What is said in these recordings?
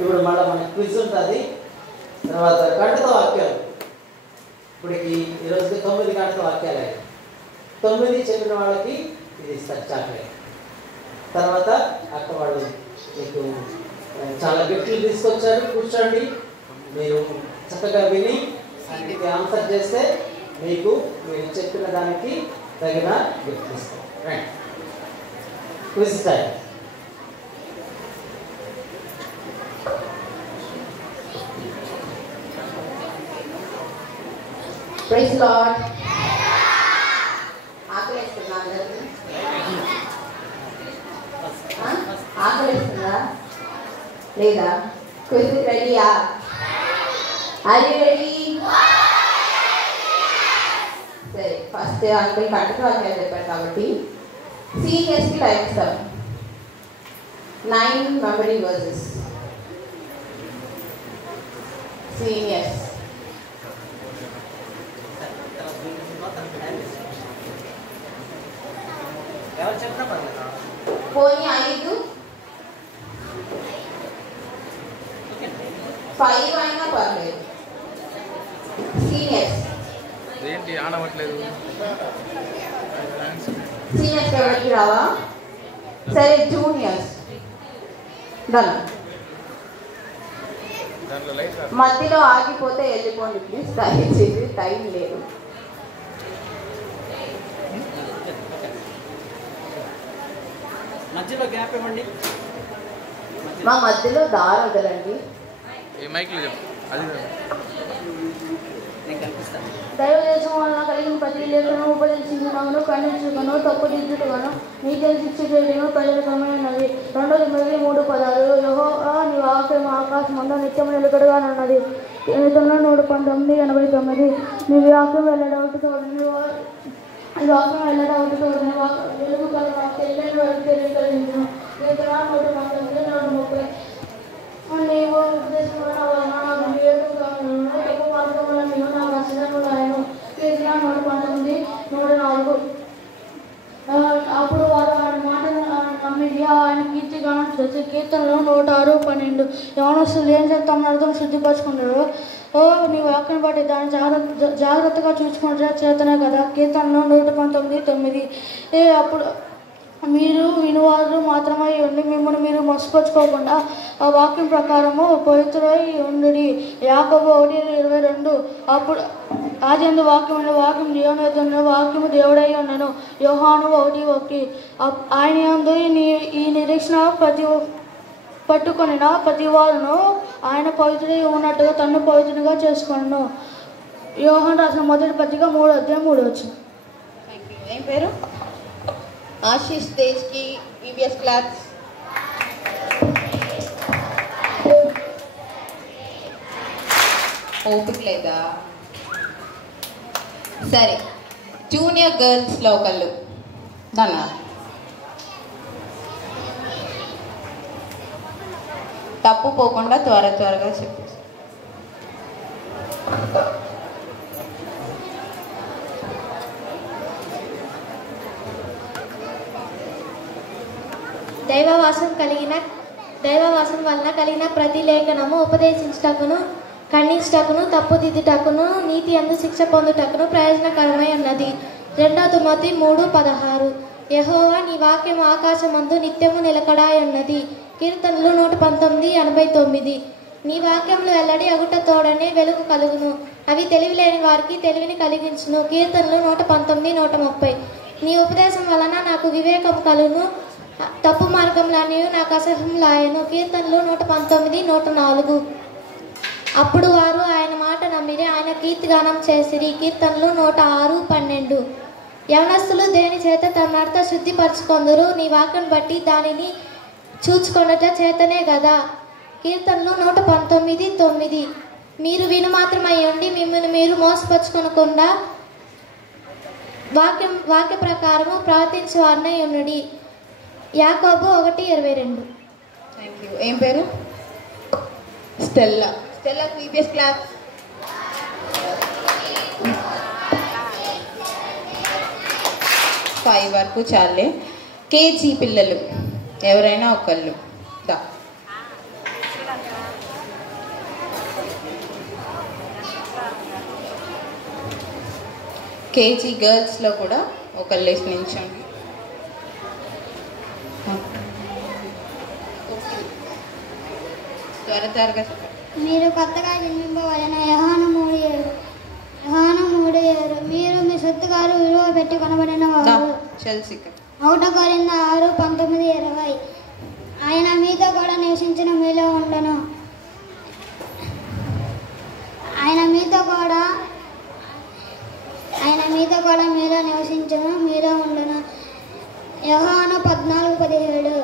ఇప్పుడు మళ్ళీ మనకి క్విజ్ ఉంటుంది. తర్వాత గంటతో వాక్యాలు. ఇప్పటికి ఈరోజుకి 9 గంటల వాక్యాలు అయ్యాయి. 9 చెప్పిన వాళ్ళకి ఇది ఇస్తారు చాక్లెట్. తర్వాత అక్కడ వాళ్ళు మీకు చాలా గిఫ్ట్లు తీసుకొచ్చారు. కూర్చోండి, మీరు చక్కగా విని దానికి ఆన్సర్ చేస్తే మీకు మీరు చెప్పిన దానికి తగిన గిఫ్ట్లు ఇస్తాం. Right, quiz time. Praise Lord. ఆకలిస్తుందా అందరికీ? ఆకలిస్తుందా లేదా? క్విజ్ రెడీయా? Are you ready? సరే, ఫస్ట్ అంకుల్ కట్టుకు వాక్యాలు చెప్పారు కాబట్టి సీనియర్స్కి టైం ఇస్తాం. 9 మెమరీ వర్సెస్. సీనియర్స్ పోనీ 5 5 అయినా పర్లేదు. సీనియర్స్ ఏంటి ఆనవట్లేదు? సీనియర్స్ ఎవరికి రావా? సరే, జూనియర్స్ డన్. మధ్యలో ఆగిపోతే వెళ్ళిపోండి ప్లీజ్, దయచేసి టైం లేదు. మధ్యలో గ్యాప్ ఇవ్వండి. మా మధ్యలో దారి వదలండి. దైవదేశం వలన కలిగిన ప్రతి లేఖను ఉపదేశించుటను, ఖండించుటను, తప్పుదిద్దుటను, నీతిని శిక్షించుటను ప్రజలకమైనది. 2 Timothy 3:16. యెహోవా నీ వాక్యం ఆకాశమందు నిత్యము నిలకడగానున్నది. 119:89. నీ వాక్యం వెళ్ళడవుతూ వాక్యం వెళ్ళడవుతూ వెలుగు కలగా తెల్లని వరకు తెలియగలిగించును. 119:130. నీవు ఉద్దేశమున వలన నాకు వివేకమును తప్పు మార్గములను నాకు అసహ్యములైనను. 119:104. అప్పుడు వారు ఆయన మాటను నమ్మిది, ఆయన కీర్తిగానం చేసి. 106:12. యవనస్తులు ఏం తమ అర్థం శుద్ధిపరచుకుంటారు. నీ వాక్యం బట్టి దాన్ని జాగ్రత్తగా చూసుకుంటే చేతనే కదా. 119:9. అప్పుడు మీరు వినువారు మాత్రమై ఉండి మిమ్మల్ని మీరు మోసపరుచుకోకుండా ఆ వాక్యం ప్రకారము పవిత్రులై ఉండుడి. యాకోబు 1:22. అప్పుడు ఆదియందు వాక్యం ఉండే, వాక్యం దేవుని యొద్ద ఉన్న, వాక్యము దేవుడై ఉండెను. యోహాను 1:1. ఆయన యందు ఈ నిరీక్షణ పట్టుకొనిన ప్రతివారును ఆయన పవిత్రుడై ఉన్నట్టుగా తన్ను పవిత్రునిగా చేసుకొనెను. యోహాను రాసిన మొదటి పత్రిక 3:3. ఏం పేరు? ఆశీష్ తేజ్కి బీబీఎస్ క్లాస్. ఓపిక లేదా? సరే, జూనియర్ గర్ల్స్లో ఒకళ్ళు దన్నా. తప్పు పోకుండా త్వరగా చెప్పు. దైవవాసం వలన కలిగిన ప్రతి లేఖనము ఉపదేశించుటకును, ఖండించుటకును, తప్పుదిద్దుటకును, నీతి యందు శిక్ష పొందుటకును ప్రయోజనకరమై ఉన్నది. 2 Timothy 3:16. యెహోవా నీ వాక్యం ఆకాశమందు నిత్యము నిలకడాయి ఉన్నది. కీర్తనలు 119:89. నీ వాక్యములు వెల్లడి అగుట తోడనే వెలుగు కలుగును, అవి తెలివి లేని వారికి తెలివిని కలిగించును. కీర్తనలు 119:130. నీ ఉపదేశం వలన నాకు వివేకం కలుగును, తప్పు మార్గంలోని నాకు అసహ్యములాయను. కీర్తనలు 119:104. అప్పుడు వారు ఆయన మాట నమ్మిరి, ఆయన కీర్తిగానం చేసిరి. కీర్తనలు 106:12. యవనస్తులు దేని చేత తమనర్త శుద్ధిపరచుకొందురు, నీ వాక్యం బట్టి దానిని చూచుకొనుట చేతనే కదా. కీర్తనలు 119:9. మీరు విను మాత్రమై ఉండి మిమ్మల్ని మీరు మోసపరుచుకొనకుండా వాక్య ప్రకారము ప్రవర్తించే వారినై ఉండుడి. యాకోబు 1:22. Thank you. ఏం పేరు? Stella. Stella BBS class. Five వరకు చాలే. కేజీ పిల్లలు ఎవరైనా ఒకళ్ళు దా. కేజీ గర్ల్స్లో కూడా ఒక లిస్ట్ నించండి. త్వరగా మీరు కొత్తగా జన్మింపవలన యోహాను 3:7 మీరు మీ సొత్తుగారు విలువ పెట్టి కొనబడిన వారు. 1 కొరింథీ 6:19-20 ఆయన మీతో కూడా నివసించిన మీలో ఉండను. ఆయన మీతో కూడా మీలో నివసించను మీలో ఉండను. యోహాను 14:17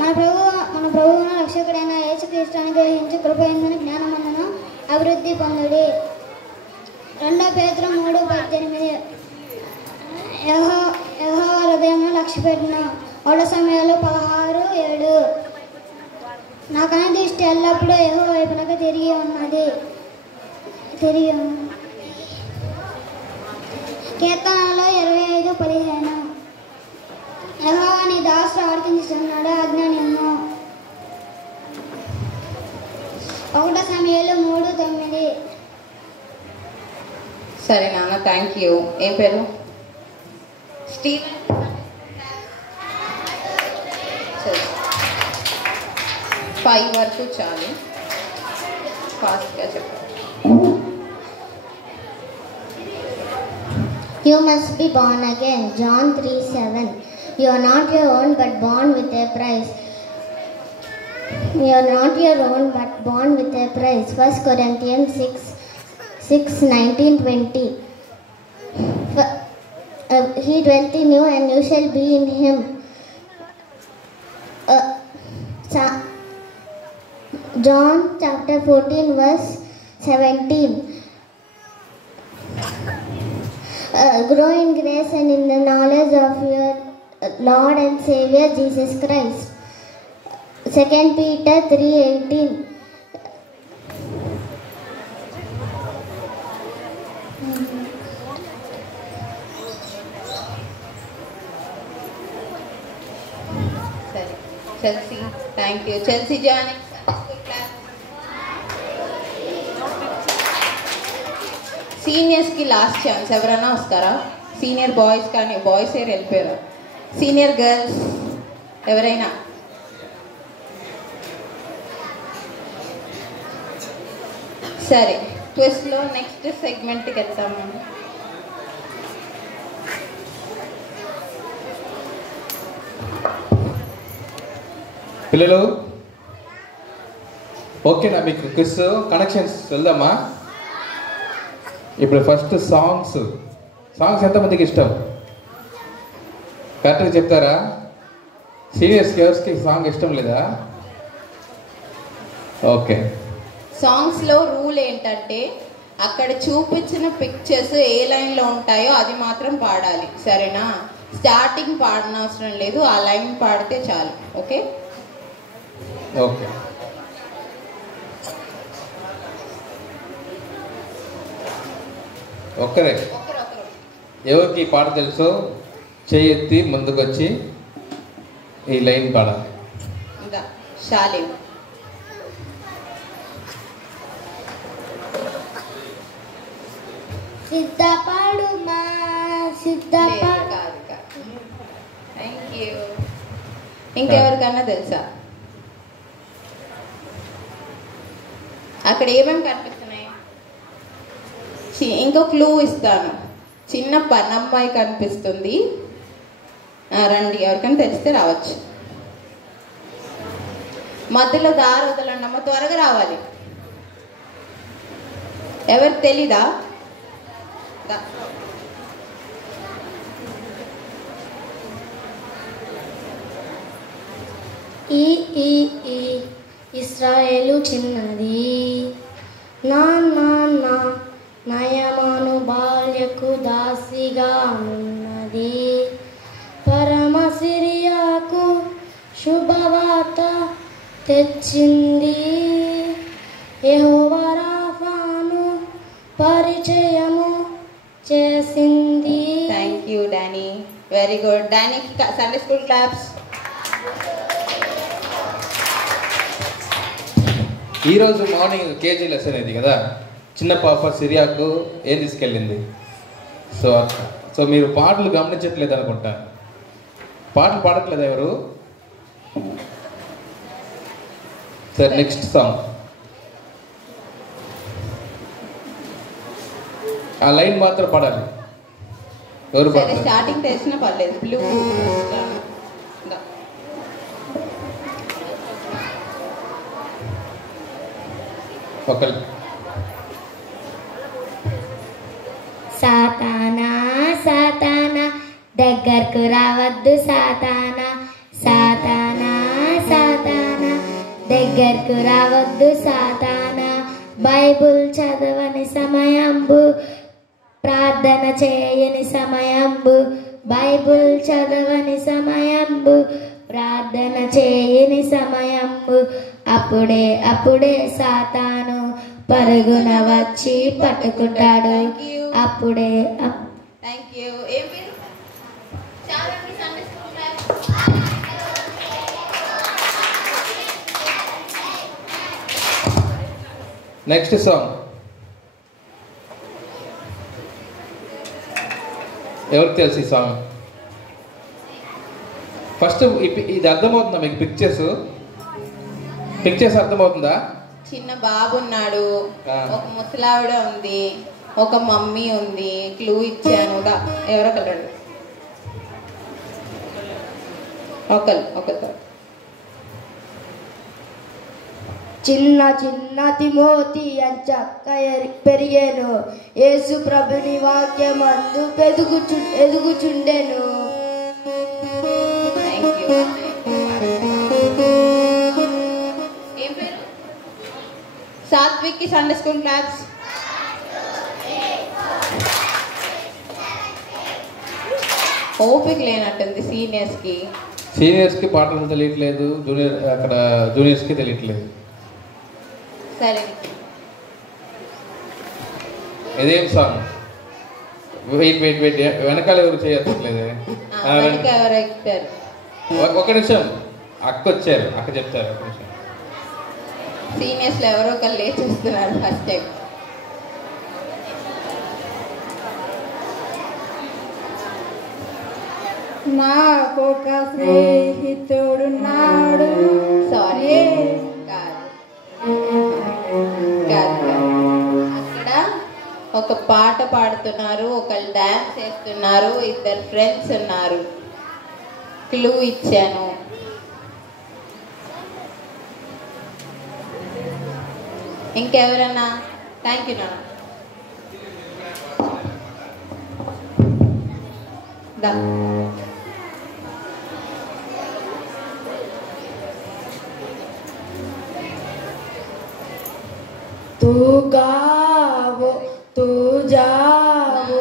మన ప్రభువును రక్షకుడైన యేసుక్రీస్తుని గ్రహించి కృపయందును జ్ఞానమందును అభివృద్ధి పొందుడి. 2 పేతురు 3:18 యెహోవా హృదయంలో లక్ష్యపెట్టును. 1 సమూయేలు 16:7 నా కనుదృష్టి ఎల్లప్పుడూ యెహోవా వైపునకు తిరిగి ఉన్నది. కీర్తనలో 25:15 యెహోవా నీ దాసుడు ఆలకించుచున్నాడు ఆజ్ఞ నిన్ను. 1 సమూయేలు 3:9 సరే నాన్న, థ్యాంక్ యూ. ఏం పేరు? స్టీవెన్. 5 వరకు చాలు, ఫాస్ట్గా చెప్పండి. You must be born again. John 3:7 You are not your own but born with a price. You are not your own but born with a price. 1 Corinthians 6:19-20 He dwelt in you and you shall be in him. John chapter 14:17 Grow in grace and in the knowledge of your Lord and Savior Jesus Christ. 2 Peter 3:18 సరే, Chelsea. Thank you. Chelsea joining class. సీనియర్స్కి last chance. ఎవరైనా వస్తారా? Senior boys కానీ, boys వెళ్ళిపోయారు. Senior girls ఎవరైనా? సరే, క్విజ్లో next సెగ్మెంట్కి వెళ్తాము. పిల్లలు ఓకేనా మీకు క్విజ్ కనెక్షన్స్ వెళ్దామా? ఇప్పుడు ఫస్ట్ సాంగ్స్ ఎంతమందికి ఇష్టం? కరెక్ట్గా చెప్తారా? సీనియర్స్ గర్ల్స్కి సాంగ్ ఇష్టం లేదా? ఓకే. సాంగ్స్లో రూల్ ఏంటంటే అక్కడ చూపించిన పిక్చర్స్ ఏ లైన్లో ఉంటాయో అది మాత్రం పాడాలి, సరేనా? స్టార్టింగ్ పాడనవసరం లేదు, ఆ లైన్ పాడితే చాలు. Okay okay. ఒక్కరే ఎవరికి పాట తెలుసో చేయెత్తి ముందుకొచ్చి ఈ లైన్ పాడాలి. ఇంకా శాలి సిద్ధపడుమా సిద్ధపడు. Thank you. ఇంకెవరికన్నా తెలుసా? అక్కడ ఏమేమి కనిపిస్తున్నాయి? ఇంకో క్లూ ఇస్తాను. చిన్న పనమ్మాయి కనిపిస్తుంది. రండి, ఎవరికైనా తెలిస్తే రావచ్చు. మధ్యలో దారి వదలండి అమ్మ, త్వరగా రావాలి. ఎవరికి తెలీదా? ఈ ఇస్రాయేలు చిన్నది, నాన్న నయమాను బాల్యకు దాసిగా ఉన్నది. పరమ సిరియాకు శుభవార్త తెచ్చింది. యెహోవా రాఫాను పరిచయము చేసింది. Thank you Danny, very good. Danny Sunday school claps. ఈరోజు మార్నింగ్ కేజీ లెసన్ ఇది కదా, చిన్న పాప సిరియాకు ఏం తీసుకెళ్ళింది. సో మీరు పాటలు గమనించట్లేదు అనుకుంటా. పాటలు పాడట్లేదు ఎవరు? సరే, నెక్స్ట్ సాంగ్. ఆ లైన్ మాత్రం పాడాలి. ఎవరు పాడాలి? స్టార్టింగ్ తెలిసిన పర్లేదు. బ్లూ ఒకళ్ళు. సాతానా సాతానా దగ్గరకు రావద్దు సాతానా, సాతానా సాతానా దగ్గరకు రావద్దు సాతానా. బైబుల్ చదవని సమయంబు, ప్రార్థన చేయని సమయంబు, బైబుల్ చదవని సమయంబు, ప్రార్థన చేయని సమయంబు. అప్పుడే సాతాను పరుగున వచ్చి పట్టుకుంటాడు. అప్పుడే థ్యాంక్ యూ. ఏం పేరు? నెక్స్ట్ సాంగ్ ఎవరికి తెలుసు ఈ సాంగ్? ఫస్ట్ ఇది అర్థమవుతుందా మీకు? పిక్చర్స్ అర్థమవుతుందా? చిన్న బాబు ఉన్నాడు, ఒక ముసలావిడ ఉంది, ఒక మమ్మీ ఉంది. క్లూ ఇచ్చాను. ఎవరొకరు ఒకరు చిన్న చిన్న తిమోతి అంచక్క పెరిగేను, యేసు ప్రభుని వాక్యమందు ఎదుగుచుండెను. ఏం పేరు? సాత్విక్ కి సండే స్కూల్ క్లాస్. ఓపిక లేనట్టుంది సీనియర్స్కి పాటలు తెలియట్లేదు, జూనియర్స్కి తెలియట్లేదు. సరే, ఇదేం సాంగ్? వెయిట్ వెనకాల ఎవరు చేయట్లేదు. ఒక నిమిషం, అక్క వచ్చారు, అక్క చెప్తారు. ఒక నిమిషం. సీనియర్స్ లో ఎవరో ఒకరు లేచి వస్తున్నారు ఫస్ట్ టైం. నాకొక స్నేహితుడున్నాడు. సారీ, కాదు. అక్కడ ఒక పాట పాడుతున్నారు, ఒకళ్ళు డాన్స్ చేస్తున్నారు, ఇద్దరు ఫ్రెండ్స్ ఉన్నారు. క్లూ ఇచ్చాను. ఇంకెవరన్నా? థ్యాంక్ యూ నాన్న. तू गाओ तू जाओ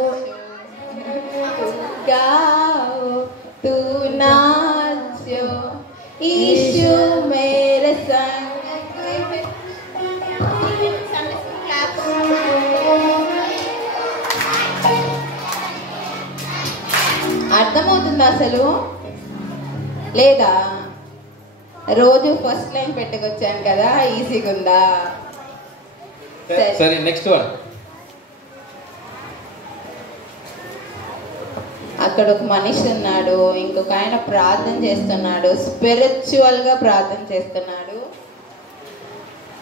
तू नाचो, यीशु मेरे संग. అర్థమవుతుందా అసలు లేదా? రోజు ఫస్ట్ లైన్ పెట్టుకొచ్చాను కదా, ఈజీగా ఉందా? సరే, నెక్స్ట్ వన్. అక్కడ ఒక మనిషి ఉన్నాడు, ఇంకొక ఆయన ప్రార్థన చేస్తున్నాడు, స్పిరిచువల్ గా ప్రార్థన చేస్తున్నాడు.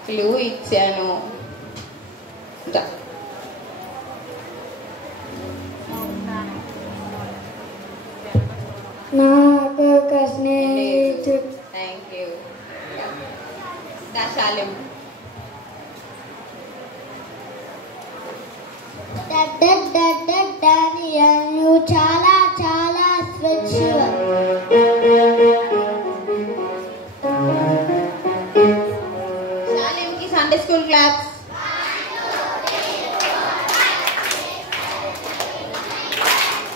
క్లూ ఇచ్చాను. నాకొక స్నేహితుడు. Thank you. శాలిం. డానియల్, నువ్వు చాలా చాలా స్పిరిచువల్. శాలింకి సండే స్కూల్ క్లాస్.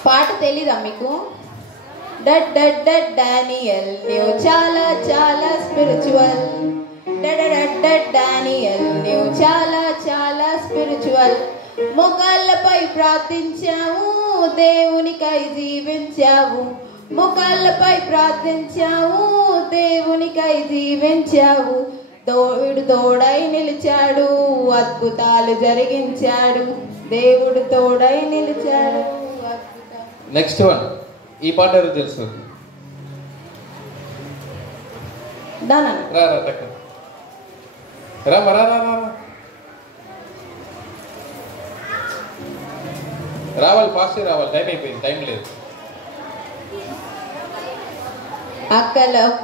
పాట తెలీదా మీకు? డానియల్, నువ్వు చాలా చాలా స్పిరిచువల్. డానియల్, నువ్వు చాలా చాలా స్పిరిచువల్. మొకాళ్ళపై ప్రార్థించావు, దేవునికై జీవించావు. మొకాళ్ళపై ప్రార్థించావు, దేవునికై జీవించావు. దేవుడు తోడై నిలిచాడు, అద్భుతాలు జరిగించాడు. దేవుడు తోడై నిలిచాడు. Next one. ఈ పాట ఎవరు తెలుసు? దానా రా రా టక్ రా రా రా రా రావాలి, ఫాస్ట్ రావాలి, టైం అయిపోయింది, టైం లేదు.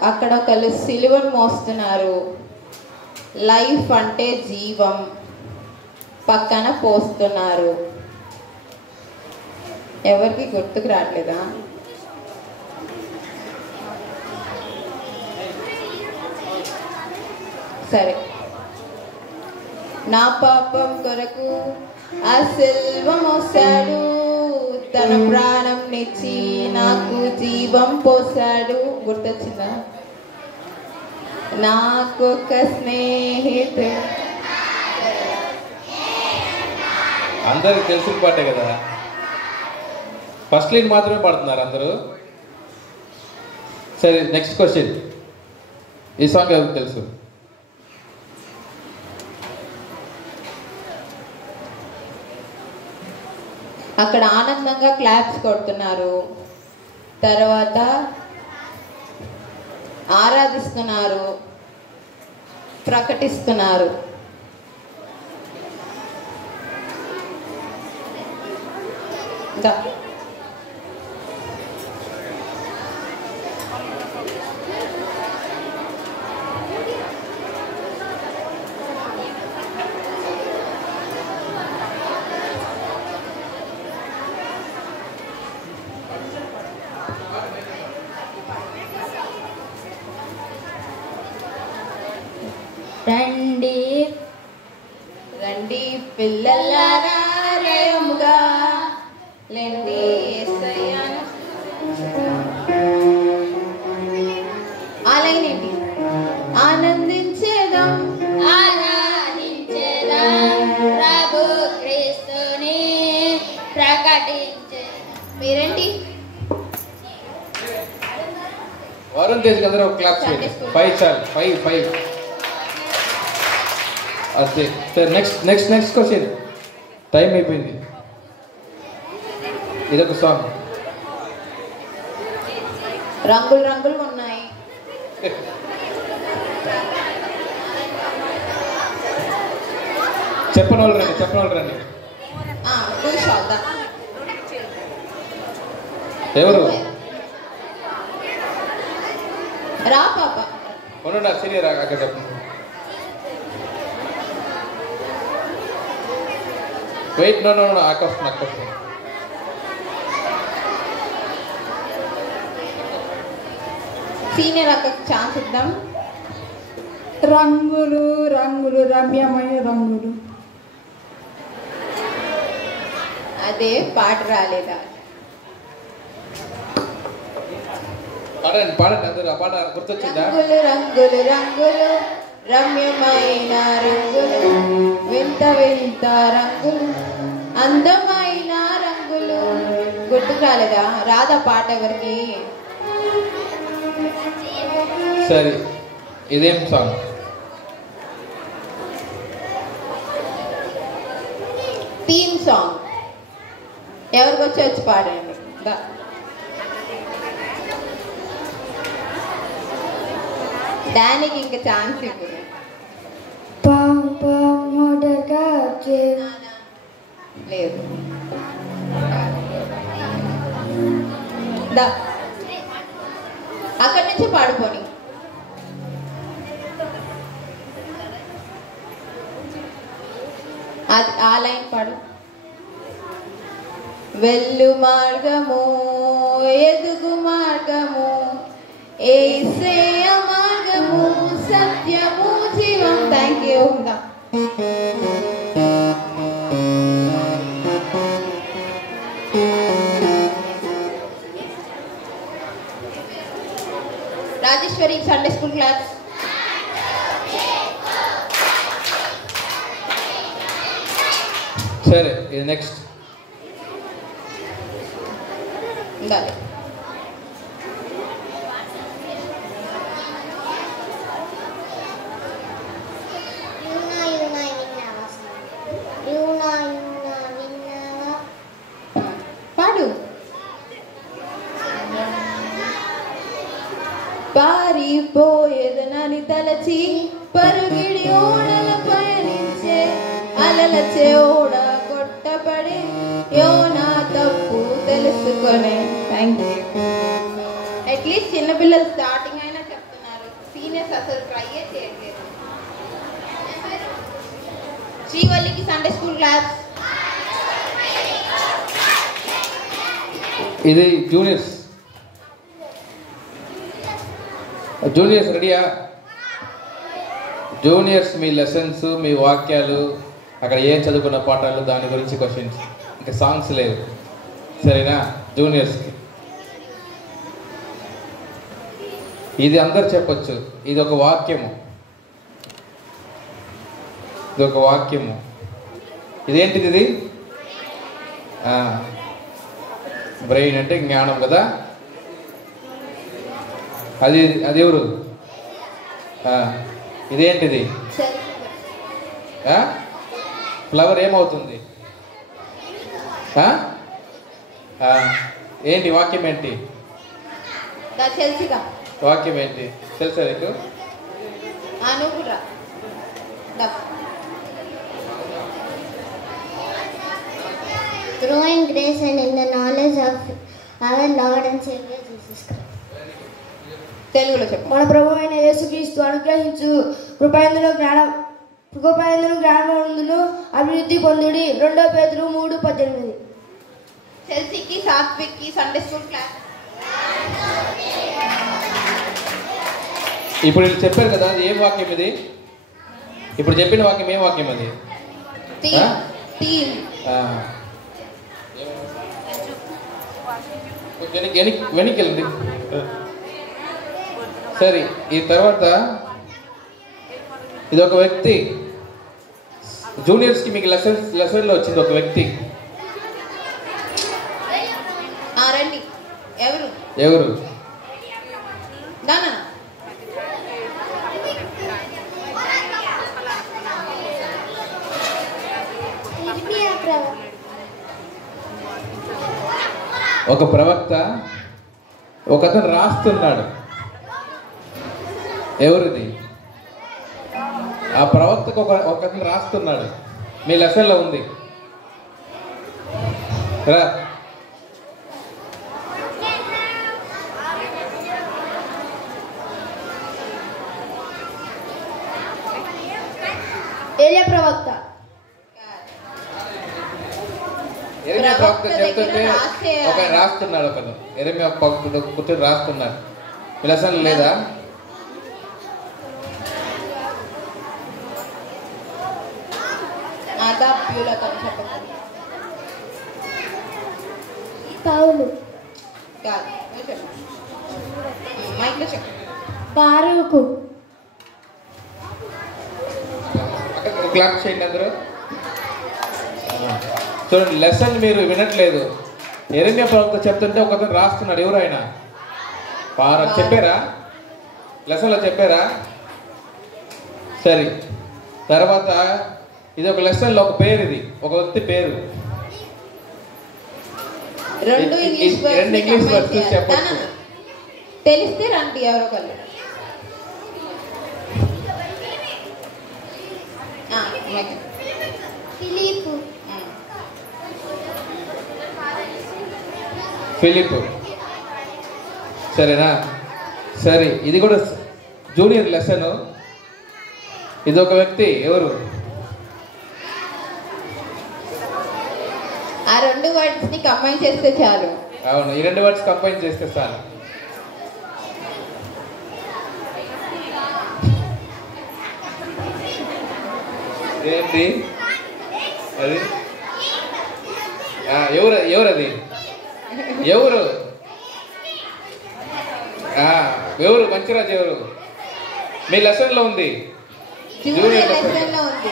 అక్కడ ఒకళ్ళు సిలువను మోస్తున్నారు. లైఫ్ అంటే జీవం, పక్కన పోస్తున్నారు. ఎవరికి గుర్తుకు రావట్లేదా? సరే. నా పాపం కొరకు ఆ సిలువ మోసాడు, తన ప్రాణం నిచ్చి నాకు జీవం పోసాడు. గుర్తొచ్చిందా? నాకొక స్నేహితుడు. అందరికి తెలిసిన పాటే కదా, ఫస్ట్ లైన్ మాత్రమే పాడుతున్నారు అందరూ. సరే, నెక్స్ట్ క్వశ్చన్. ఈ సాంగ్ ఎవరికి తెలుసు? అక్కడ ఆనందంగా క్లాప్స్ కొడుతున్నారు, తర్వాత ఆరాధిస్తున్నారు, ప్రకటిస్తున్నారు. రండి రండి పిల్లలారా రేముగా లేండి యేసయ్యను. ఆ లైన్ ఏంటి? ఆనందించేదాం ప్రభు క్రీస్తుని ప్రకటించే. మీరేంటి? వరుణ్ తేజ్ కదా, ఒక క్లాప్ చేయండి. 5 చాలు, 5. అదే. Next question. టైం అయిపోయింది. ఇదొక సాంగ్. రంగులు రంగులు ఉన్నాయి. చెప్పని వాళ్ళు రండి. ఎవరు? రా పాప. ఉండండి, సీనియర్ అక్కడ చెప్పండి. వెయిట్, నో ఆకర్షణ. సీనియర్ అక్కకు ఛాన్స్ ఇద్దాం. రంగులు రంగులు రమ్యమైన రంగులు. అదే పాట రాలేదా? పాడండి అందరూ. ఆ పాట గుర్తొచ్చిందా? రంగులు రంగులు రంగులు రమ్యమైన రంగులు, వింత వింత రంగులు, అందమైన రంగులు. గుర్తుకు రాలేదా? రాదా పాట ఎవరికి? సరే, ఇదేం సాంగ్? Theme song. ఎవరికి వచ్చి పాడండి. దానికి ఇంకా ఛాన్స్ ఇప్పుడు. లేదు. అక్కడి నుంచి పాడుకొని. అది ఆ లైన్ పాడు. వెళ్ళు మార్గము ఎదుగు మార్గము, యేసయ్య మార్గము సత్యము జీవం. Thank you. Rajeshwari Sunday school class. సరే, ఇది నెక్స్ట్. ఉండాలి. మరచి పరుగిడి ఓడల పయనించే అలలచే ఓడ కొట్టబడి యోనా తప్పు తెలుసుకొనే. Thank you. అట్లీస్ట్ చిన్నపిల్లలు స్టార్టింగ్ అయినా చెప్తున్నారు, సీనియర్స్ అసలు ట్రై చేయట్లేదు. శ్రీవల్లికి సండే స్కూల్ క్లాస్. ఇది జూనియర్స్. జూనియర్స్ రెడీయా? జూనియర్స్ మీ లెసన్స్, మీ వాక్యాలు, అక్కడ ఏం చదువుకున్న పాఠాలు, దాని గురించి క్వశ్చన్స్, ఇంకా సాంగ్స్ లేవు, సరేనా? జూనియర్స్కి ఇది అందరు చెప్పొచ్చు. ఇది ఒక వాక్యము, ఇది ఒక వాక్యము. ఇదేంటిది? ఇది బ్రెయిన్ అంటే జ్ఞానం కదా. అది అది ఎవరు? ఇదేంటిది? ఫ్లవర్ ఏమవుతుంది? ఏంటి వాక్యం? ఏంటి వాక్యం? ఏంటి తెలుసా నీకు? Growing grace and in the knowledge of our Lord and Savior Jesus Christ. తెలుగులో చెప్పు. మన ప్రభు అయిన యేసుక్రీస్తు అనుగ్రహించు కృపయందును జ్ఞానమును అభివృద్ధి పొందుడి. 2 పేతురు 3:18. చెల్సీకి సాత్విక్కి సండే స్కూల్ క్లాస్. ఇప్పుడు వీళ్ళు చెప్పారు కదా, అది ఏం వాక్యం ఇది? ఇప్పుడు చెప్పిన వాక్యం ఏం వాక్యం అది? వెనక్కి. సరే, ఈ తర్వాత ఇది ఒక వ్యక్తి. జూనియర్స్కి మీకు లెసన్లో వచ్చింది ఒక వ్యక్తి. రండి. ఎవరు? ఎవరు? ఒక ప్రవక్త. ఒకతను రాస్తున్నాడు. ఎవరిది? ఆ ప్రవక్తకు ఒకతను రాస్తున్నాడు. మీ లెసన్లో ఉంది రా. ఏలియా ప్రవక్త. ఎరిమియా ప్రవక్త చెప్తుంటే ఒక రాస్తున్నాడు. ఒకను ఎరిమియా ప్రవక్త కూర్చొని రాస్తున్నాడు. మీ లెసన్ లేదా? పౌలు. బారూకు. క్లాప్ చేయండి అందరూ. చూడండి, లెసన్ మీరు వినట్లేదు. ఎరిమియా ప్రవక్త చెప్తుంటే ఒకతను రాస్తున్నాడు. ఎవరు ఆయన? చెప్పారా? లెసన్లో చెప్పారా? సరే, తర్వాత ఇది ఒక లెసన్లో ఒక పేరు. ఇది ఒక వ్యక్తి పేరు. రెండు ఇంగ్లీష్ వర్డ్స్ చెప్పచ్చు. తెలిస్తే రండి ఎవరో ఒకళ్ళు. ఫిలిప్. సరేనా? సరే, ఇది కూడా జూనియర్ లెసన్. ఇది ఒక వ్యక్తి. ఎవరు? ఆ 2 వర్డ్స్ ని కంబైన్ చేస్తే చాలు. అవును, ఈ 2 వర్డ్స్ కంబైన్ చేస్తే చాలు. ఏంటి అది? ఎవరది? ఎవరు? మంచిరాజు ఎవరు? మీ లెసన్లో ఉంది. జూనియర్ లెసన్లో ఉంది.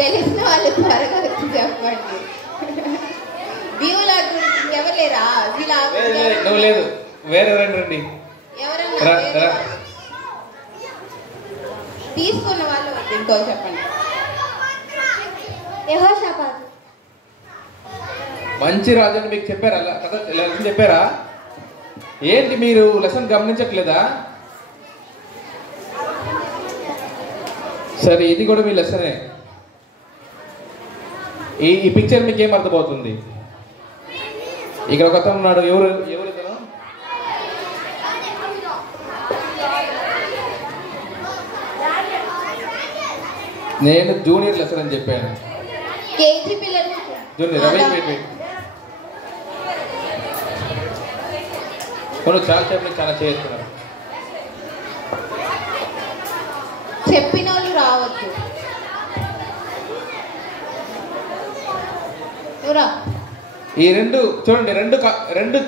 తెలిసిన వాళ్ళు త్వరగా వచ్చి చెప్పండి. ఎవరు లేరా? నువ్వు లేదు, వేరే రండి. ఎవరన్నా తీసుకున్న వాళ్ళు ఇంకో చెప్పండి. యెహోషాపాతు. మంచి రాజు అని మీకు చెప్పారా? కథ లెసన్ చెప్పారా? ఏంటి మీరు లెసన్ గమనించట్లేదా? సరే, ఇది కూడా మీ లెసనే. ఈ పిక్చర్ మీకు ఏం అర్థమవుతుంది? ఇక్కడ ఒక అతను ఉన్నాడు. ఎవరు ఇతను? నేను జూనియర్ లెసన్ అని చెప్పాను. కేజీ పిల్లలు జూనియర్ కొన్ని చాలా చెప్పి చాలా చేస్తున్నారు. చెప్పిన వాళ్ళు రావద్దు. ఈ రెండు చూడండి, రెండు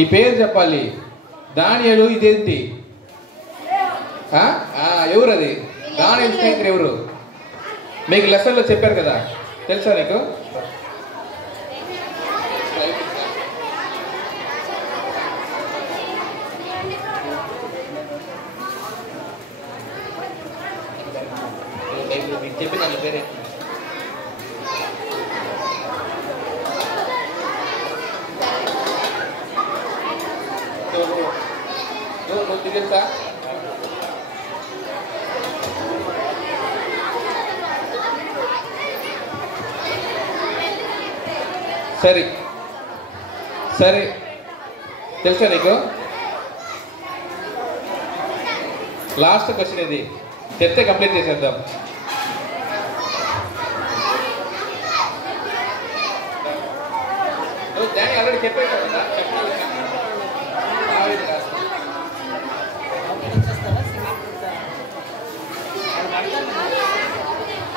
ఈ పేరు చెప్పాలి. దానియేలు ఇదేంటి? ఎవరు అది? దానియేలు స్నేహితుడు ఎవరు? మీకు లెసన్లో చెప్పారు కదా, తెలుసా నీకు? చెప్పి దాని పేరే తెలుసా? సరే సరే, తెలుసా నీకు? లాస్ట్ క్వశ్చన్ ఇది, చెప్తే కంప్లీట్ చేసేద్దాం. ఆల్రెడీ చెప్పాను కదా.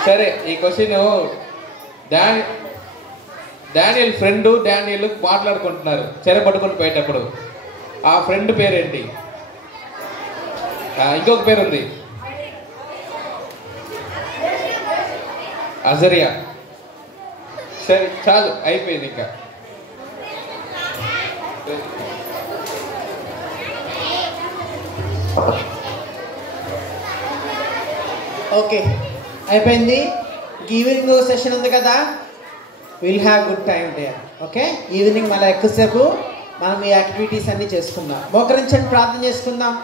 సరే, ఈ క్వశ్చన్ డానియల్ ఫ్రెండ్ డానియల్ మాట్లాడుకుంటున్నారు చెరపట్టుకొని పోయేటప్పుడు. ఆ ఫ్రెండ్ పేరేంటి? ఇంకొక పేరు ఉంది, అజరియా. సరే చాలు, అయిపోయింది. ఇంకా ఓకే, అయిపోయింది. ఈవినింగ్ సెషన్ ఉంది కదా, will have good time there. Okay, evening మళ్ళీ ఎక్కువసేపు మనం ఈ యాక్టివిటీస్ అన్నీ చేసుకుందాం. మోకరించండి, ప్రార్థన చేసుకుందాం.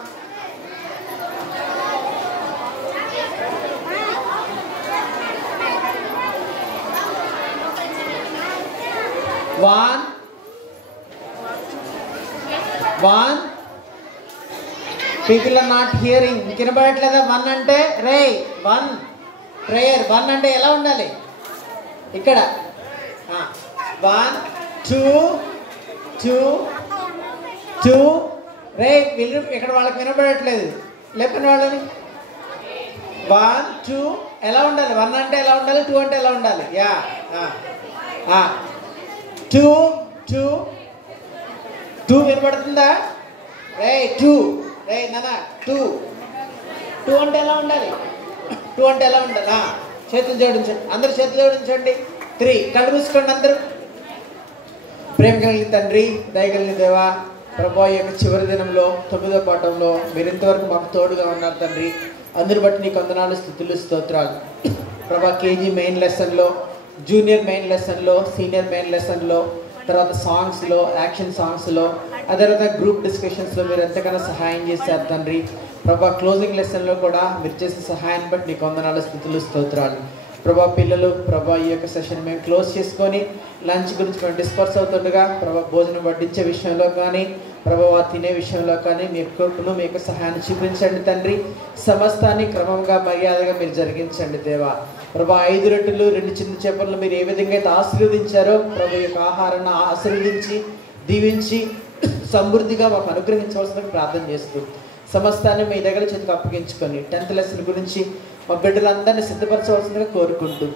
One people are not hearing. వినబడట్లేదా? వన్ అంటే రే, వన్ ప్రేయర్. వన్ అంటే ఎలా ఉండాలి? ఇక్కడ 1 2 2 2. రే వీళ్ళు ఇక్కడ వాళ్ళకి వినబడట్లేదు, లేపని వాళ్ళని. 1 2 ఎలా ఉండాలి? 1 అంటే ఎలా ఉండాలి? 2 అంటే ఎలా ఉండాలి? 2 2 2 వినపడుతుందా? రే 2, రే నాన్న 2 2 అంటే ఎలా ఉండాలి? 2 అంటే ఎలా ఉండాలి? చేతులు జోడించండి, అందరు చేతులు జోడించండి. 3 కళ్ళు మూసుకోండి అందరూ. ప్రేమ కలిగిన తండ్రి, దయగలిగిన దేవా, ప్రభా, ఈ యొక్క చివరి దినంలో 9వ పాఠంలో మీరు ఇంతవరకు మాకు తోడుగా ఉన్నారు తండ్రి. అందరు బట్టి నీకు వందనాలు, స్తుతులు, స్తోత్రాలు. ప్రభా, కేజీ మెయిన్ లెసన్లో, జూనియర్ మెయిన్ లెసన్లో, సీనియర్ మెయిన్ లెసన్లో, తర్వాత సాంగ్స్లో, యాక్షన్ సాంగ్స్లో, అదే విధంగా గ్రూప్ డిస్కషన్స్లో మీరు ఎంతగానో సహాయం చేశారు తండ్రి. ప్రభా, క్లోజింగ్ లెసన్లో కూడా మీరు చేసిన సహాయాన్ని బట్టి నీకు వందనాలు, స్తుతులు, స్తోత్రాలు. ప్రభా, పిల్లలు ప్రభా, ఈ యొక్క సెషన్ మేము క్లోజ్ చేసుకొని లంచ్ గురించి మేము డిస్కస్ అవుతుండగా ప్రభా, భోజనం వడ్డించే విషయంలో కానీ ప్రభా, తినే విషయంలో కానీ మీ కృపను, మీ యొక్క సహాయాన్ని చూపించండి తండ్రి. సమస్తాన్ని క్రమంగా మర్యాదగా మీరు జరిగించండి దేవా. ప్రభా, 5 రొట్టెలు 2 చిన్న చేపలను మీరు ఏ విధంగా అయితే ఆశీర్వదించారో ప్రభు, యొక్క ఆహారాన్ని ఆశీర్వదించి దీవించి సమృద్ధిగా మాకు అనుగ్రహించవలసిన ప్రార్థన చేస్తూ సమస్తాన్ని మీ దగ్గర చేతికి అప్పగించుకొని 10th లెసన్ గురించి మా బిడ్డలందరినీ సిద్ధపరచవలసిందిగా కోరుకుంటూ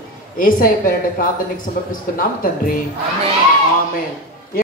యేసయ్య పేరిట ప్రార్థనకి సమర్పిస్తున్నాం తండ్రి. ఆమేన్.